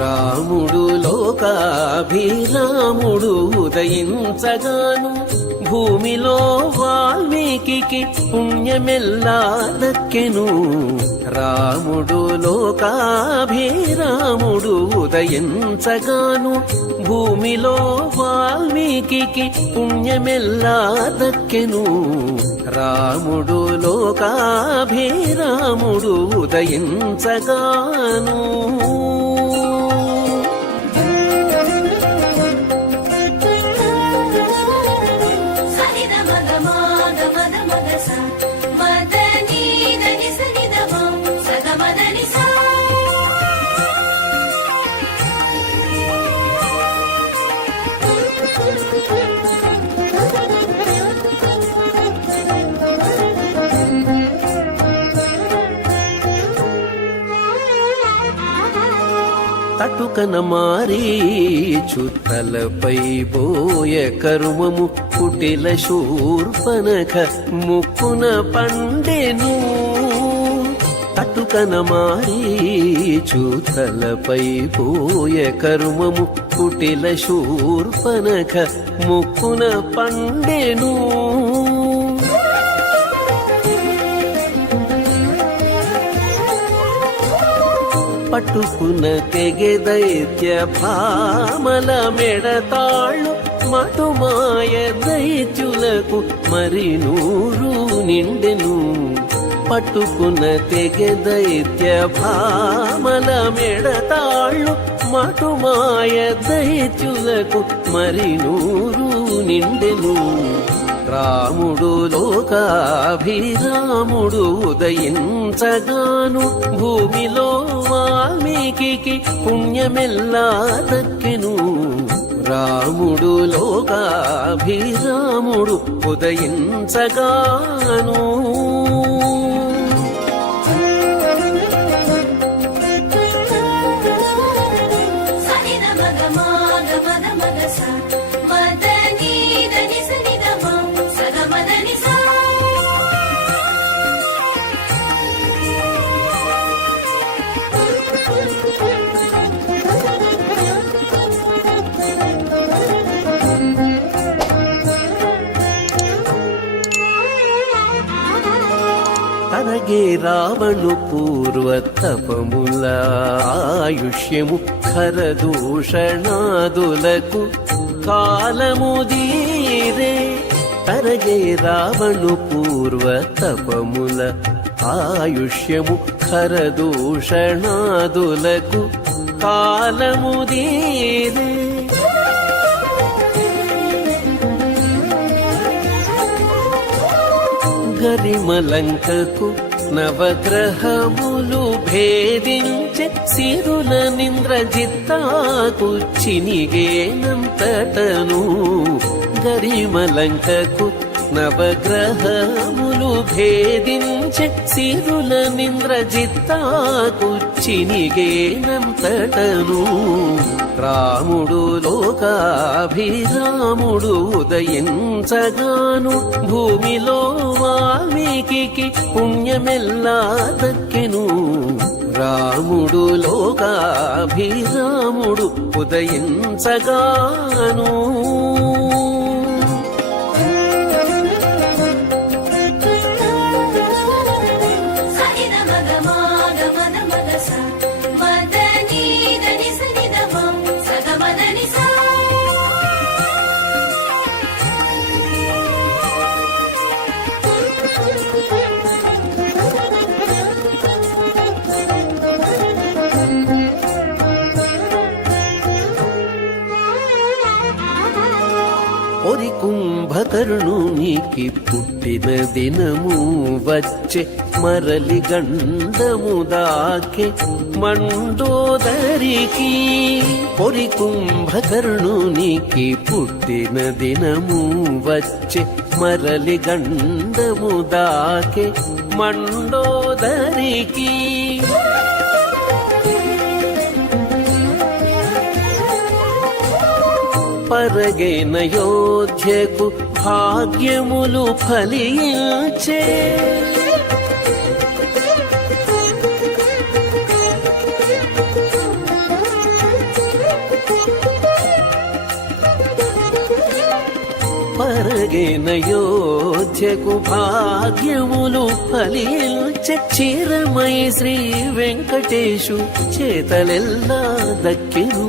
రాముడు లోకాభిరాముడు ఉదయించగాను భూమిలో వాల్మీకి పుణ్యమెల్లా దక్కెను. రాముడు లోకాభిరాముడు ఉదయించగాను భూమిలో వాల్మీకి పుణ్యమెల్లా దక్కెను. రాముడు లోకాభిరాముడు ఉదయించగాను తటుకన మారీచు తలపై బోయ కరుమము కుటిల శూర్పనఖ ముక్కున పండెను. తటుకన మారీచు తలపై బోయ కరుమము కుటిల శూర్పనఖ ముక్కున పండెను. పట్టుకున్న తెగె దైత్య భామల మెడతాళ్ళు మటుమాయ దైత్యులకు మరి నూరు నిండెను. పట్టుకున్న తెగె దైత్య భామల మెడతాళ్ళు మటుమాయ దైత్యులకు మరి నూరు నిండెను. రాముడు లోకాభిరాముడు ఉదయించగాను భూమిలో వాల్మీకి పుణ్యమెల్లా దక్కెను. రాముడు లోకాభిరాముడు ఉదయించగాను తనగే రావణు పూర్వ తపముల ఆయుష్యము ఖరదూషణాదులకు కాలముదీరే. తనగే రావణు పూర్వ తపముల ఆయుష్యము ఖరదూషణాదులకు కాలముదీరే. గరిమలంకకు నవగ్రహములు భేదించె సిరుల నింద్రజిత్తాకు చినిగేనంతటను గరిమలంకకు నవగ్రహములు భేదించె సిరుల నింద్రజిత్తాకు చినిగేనంతటను రాముడు లోకాభిరాముడు ఉదయించగాను భూమిలో వాల్మీకి పుణ్యమెల్లా దక్కెను రాముడు లోకాభిరాముడు ఉదయించగాను ఒరి కుంభకర్ణునికి పుట్టిన దినము వచ్చే మరలి గండము దాకే మండోదరికి ఒరి కుంభకర్ణునికి పుట్టిన దినము వచ్చే మరలి గండము దాకే మండోదరికి పరగైన యోధ్యకు భాగ్యములు ఫలించే పరగైన యోధ్యకు భాగ్యములు ఫలించే చిరమై శ్రీ వెంకటేశు చేతలెల్లా దక్కెను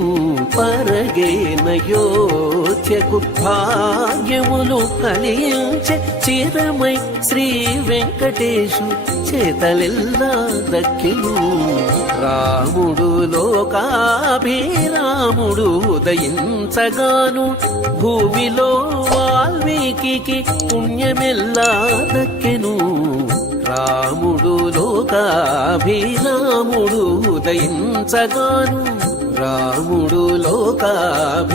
పరగైన యోధ్యకు భాగ్యములు ఫలించే చిరమై శ్రీ వెంకటేశు చేతలెల్లా దక్కెను రాముడు లోకాభిరాముడు ఉదయించగాను భూమిలో వాల్మీకి పుణ్యమెల్లా దక్కెను రాముడు లోకాభిరాముడు ఉదయించగాను రాముడు లోకాభిరాముడు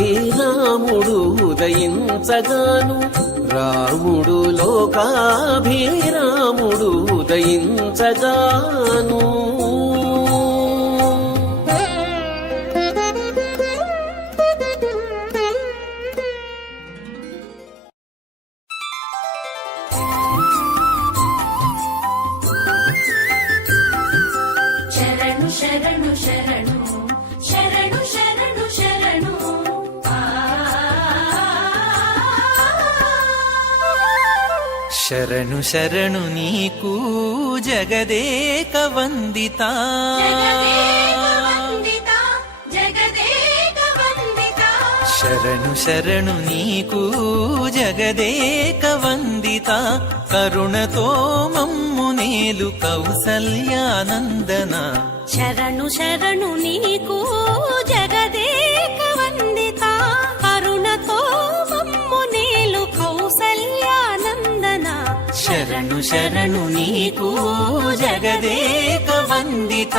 ఉదయించగాను రాముడు లోకాభిరాముడు ఉదయించగాను శరణు శరణు శరణు శరణు శరణు శరణు శరణు నీకు జగదేక వందిత శరణు శరణు నీకు జగదేక వందిత కరుణతో మమ్ము నేలు కౌసల్యానందన శరణు శరణు నీకు జగదేక వందిత కరుణతో మమ్ము నేలు కౌసల్యానందన శరణు శరణు నీకు జగదేక వందిత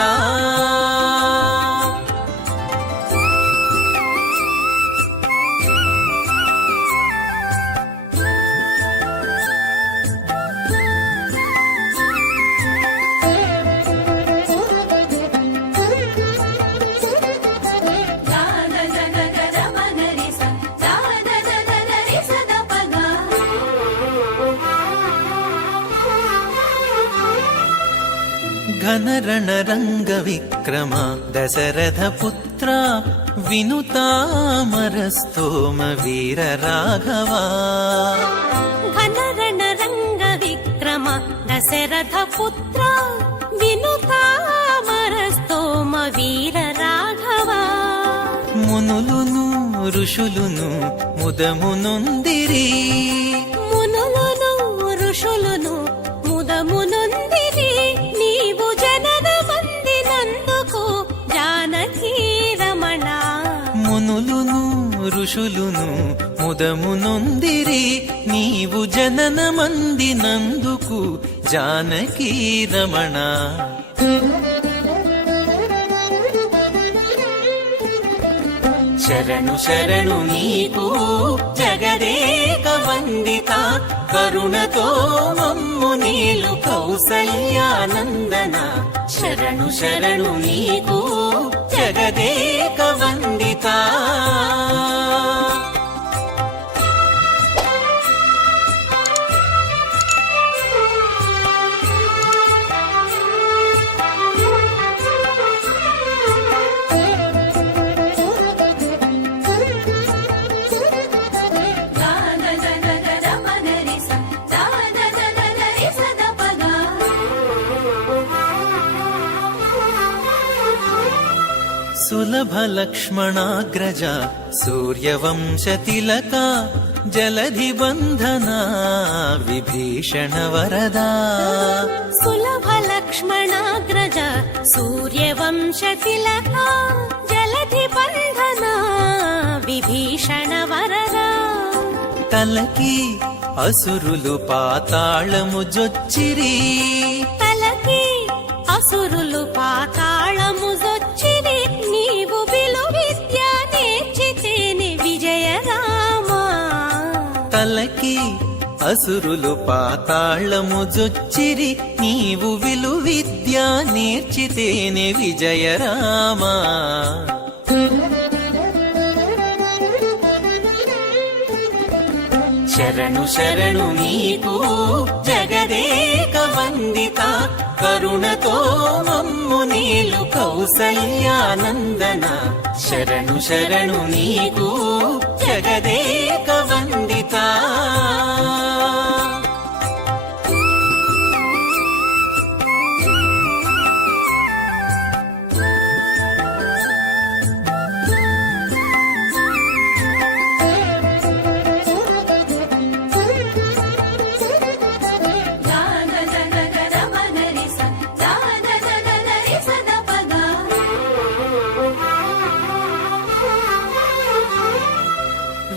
ఘనరణరంగ విక్రమ దశరథ పుత్ర వినుతామరస్తోమ వీర రాఘవా ఘనరణరంగ విక్రమ దశరథ పుత్ర వినుతామరస్తోమ వీర రాఘవా మునులును ఋషులును ముదమునొందిరి మునులును ఋషులును ముదమునొందిరి నీవు జనన మందినందుకు జానకీ రమణ మునులును ఋషులును ముదమునొందిరి నీవు జననమందినందుకు జానకీ రమణ. శరణు శరణు నీకు జగదేక వందిత, కరుణతో మమ్ము నీలు కౌసల్యానందన. శరణు శరణు నీకు జగదేక వందిత. సులభ లక్ష్మణాగ్రజ సూర్యవంశ తిలక, జలధి బంధన విభీషణ వరదా. సులభ లక్ష్మణాగ్రజ సూర్యవంశ తిలక, జలధి బంధన విభీషణ వరదా. తలకి అసురులు పాతాళము జొచ్చిరి, తలకి అసురులు పాతాళము జొచ్చిరి, నీవు విలు విద్య నేర్చితేని విజయ రామా. తలకి అసురులు పాతాళము జొచ్చిరి, నీవు విలు విద్య నేర్చితేనే విజయ రామా. శరణు శరణు నీకు జగదేక వందిత, కరుణతో మమ్ము నీలు కౌసల్యానందన. శరణు శరణు నీకు జగదేక వందిత.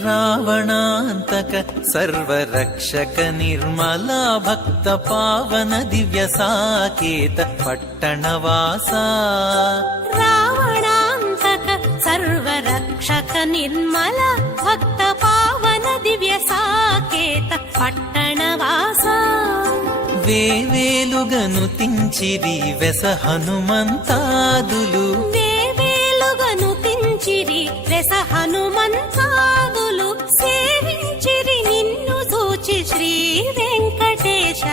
రావణాంతక సర్వరక్షక నిర్మల భక్త పావన దివ్య సాకేత పట్టణవాస. రావణాంతక సర్వరక్షక నిర్మల భక్త పావన దివ్య సాకేత పట్టణవాస. వేవేలుగను తించిరి వెస హనుమంతాదులు, వేవేలుగను తించిరి వెస హనుమంతాదులు, సేవించిరి నిన్ను చూచి శ్రీ వెంకటేశ.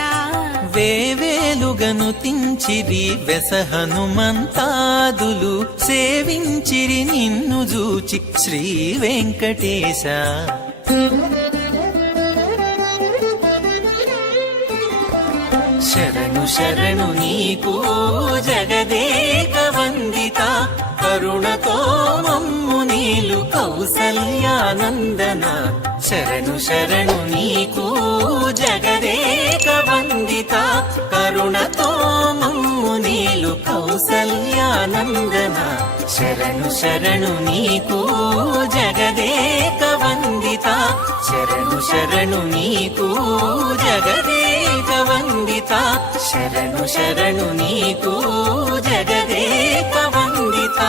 వేవేలుగను తించిరి వెస హనుమంతాదులు, సేవించిరి నిన్ను జూచి శ్రీ వెంకటేశ. శరణు శరణు నీకు జగదేక వందిత, కరుణతో మమ్ము నీలు కౌసల్యానందన. శరణు శరణు నీకు జగదేక వందిత, కరుణతో మమ్ము నీలు కౌసల్యానందన. శరణు శరణు నీకు జగదేక వందిత, శరణు శరణు నీకు జగదేక వందిత. శరణు శరణు నీకు జగదేక వందిత.